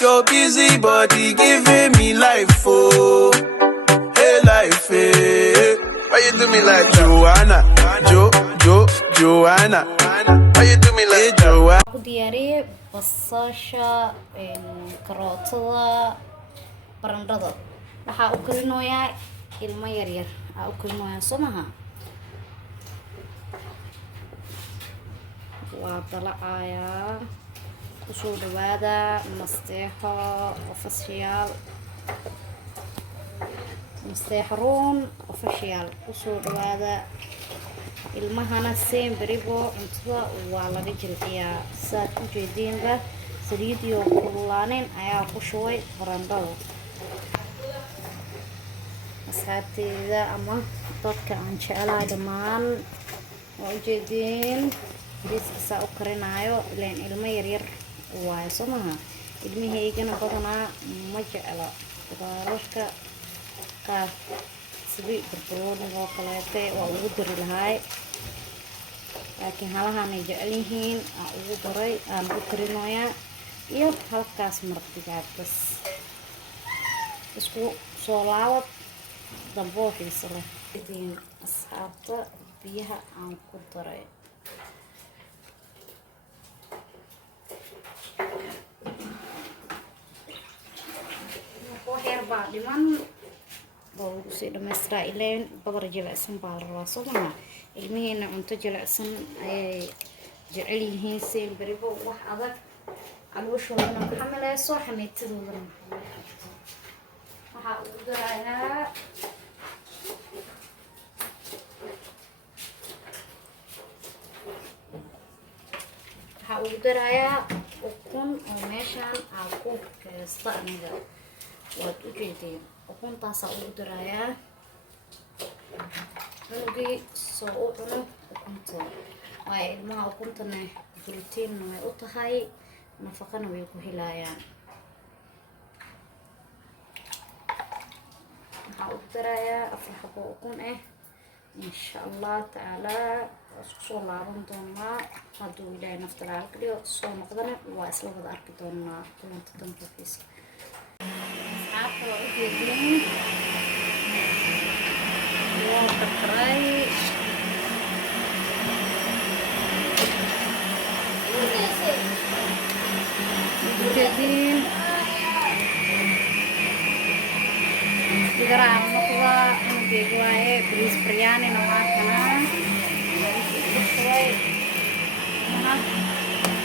Your busy body giving me life, oh, hey life, hey. Why you do me like Joanna, Joanna? Why you do me like Joanna? Aku diyaariyey basasha, karootada, barandhada. Waxaa u karinayaa ilmo yaryar. Waxaa u karinayaa soo maha. Waa dalacayaa. Kusoo dhawaada masteexo official. Masteexo roon official. Kusoo dhawaada. Ilmahana seen beribo cuntada waa laga jilciyaa saad u jeediinba saliid iyo kululaanin ayaa ku shubay barandhada asxaabteeda ama dadka aan jecelahay dhammaan waa u jeediin bariiska u karinaayo ileen ilmo yaryar waayo soo maha ilmahaygana badanaa ma jecla qudaarka qaar sidii barbarooniga oo kaleete waa ugu dari lahaay laakiin halahan ay jecel yihiin aan ugu daray aan u karinoyaa iyo halkaas maraq digaag bas isku soo laabad damboo xiiso leh asxaabta biyaha aan ku daray wax yar baa dhiman si dhamaystiraa ileen babar jilicsan baa la rabaa soo maha ilmihiina cunto jilicsan ayay jecel yihiin seen beribo wax adag calooshooda ku xamilayso xamiitadoodana waxaa ugu darayaa ukun oo meeshaan aan ku kaysta aniga waad u jeedeen ukuntaasa ugu darayaa cunugii soo u cuno ukunta waayo ilmaha ukuntana borotiinna way u tahay nafaqana way ku helayaan waxaa ugu darayaa 4 xabo ukun ah insha allah tacaala waa isku soo laaban doonaa hadduu ilaahay nafta laga dhigo soo noqdana waa isla wada arki doonaa kulanta dankiisa asxaabta waa u jeediin waa karkaray ujeediin digaraan noqda cunugeyga waaye bariis baryaanina waa kanaa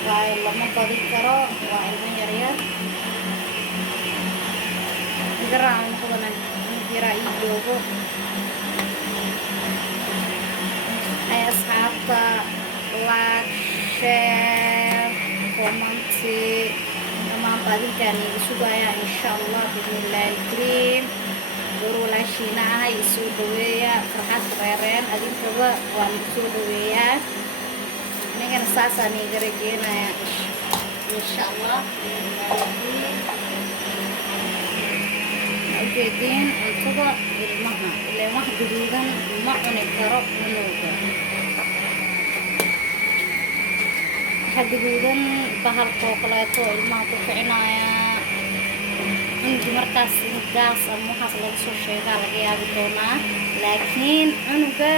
waayo lama badin karo waa ilmo yaryar digaraan noqdana cunug yaraa ii joogo ay asxaabta like share commenti dhammaan baadinkaan iga sugayaa insha allah bismillaahi alkariim goor walaashiina ahay isoo dhaweeya farxad reereen adinkaba waan isoo dhaweeyaa anigana saasaan iga rajeynayaa insha allah ujeediin cuntada ilmaha ileen wax gaduudan ma cuni karo cunugga waxa gaduudan bahalkoo kaleeto ilmaha ku kicinayaa cunugi markaas gaas ama waxaas laga soo sheegaa laga yaabi doonaa laakiin cunugga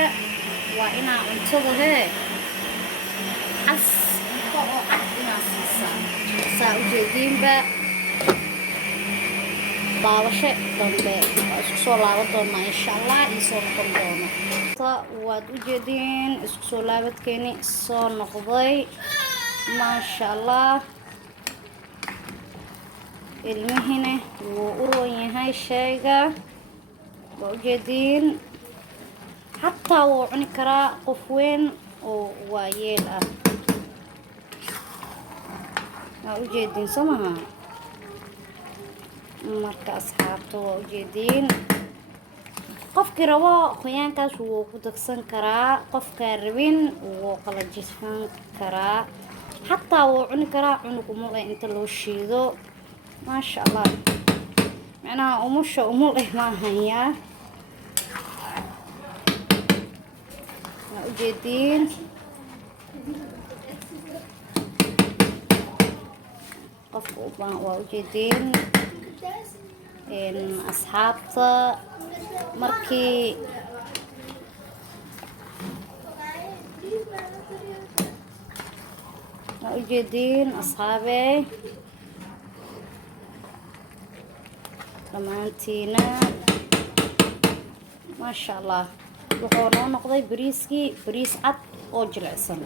waa inaa cuntada hee cas cunto oo cad inaa siisaa saa ujeediinba daawasho dambe waa isku soo laaban doonaa insha allah iyo soo noqon doona waad u jeediin isku soo laabadkeeni soo noqday maasha allah ilmihina wuu u roon yahay shayga waa u jeediin xataa wuu cuni karaa qof weyn oo waayeel ah waa u jeediin soo maha marka asxaabta waa u jeediin qofkii rabo qoyaankaas wuu ku dagsan karaa qofkaa rabin wuu qalajisman karaa xataa wuu cuni karaa cunug umul eh inta loo shiido maasha allah macnaha umusha umul eh ma ahanyaa waa u jeediin qofka u baahan waa ujeedeen asxaabta markii waa ujeedeen asxaabe dhammaantiina maasha allah wuxuu noo noqday bariis cad oo jilicsan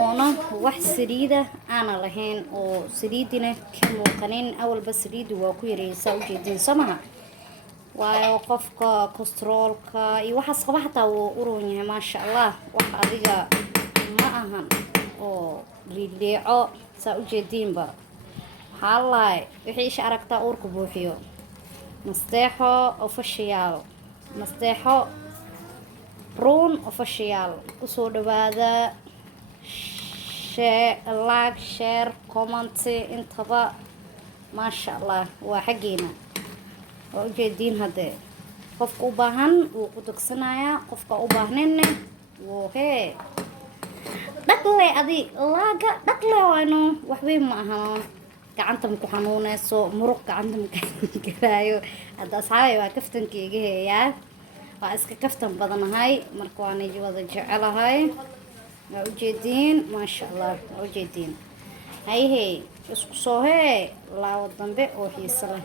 oona wax saliida aana lahayn oo saliidina ka muuqanin awalba saliidu waa ku yareysaa ujeedin samaha waayo qofka kolestaroolka iyo waxaas qaba xataa wuu u roon yahay maasha allah wax adiga ma ahan oo liileeco saa ujeediinba waxaa lahay wixii isha aragtaa uurka buuxiyo nasteexo official nasteexo run official kusoo dhawaada like share comment intaba maasha allah waa xaggeena waa ujeediin haddee qofka u baahan wuu ku dagsanayaa qofka u baahneenna wuu hee dhaqle adi laaga dhaqle wayno waxweyn ma ahano gacanta maku xanuuneyso muruq gacanta makaraayo hadda asxaabay waa kaftankeyga heeyaa waa iska kaftan badanahay marka waana wada jecelahay waa ujeediin maasha allah waa ujeediin hayhey isku soo hee laawo dambe oo xiiso leh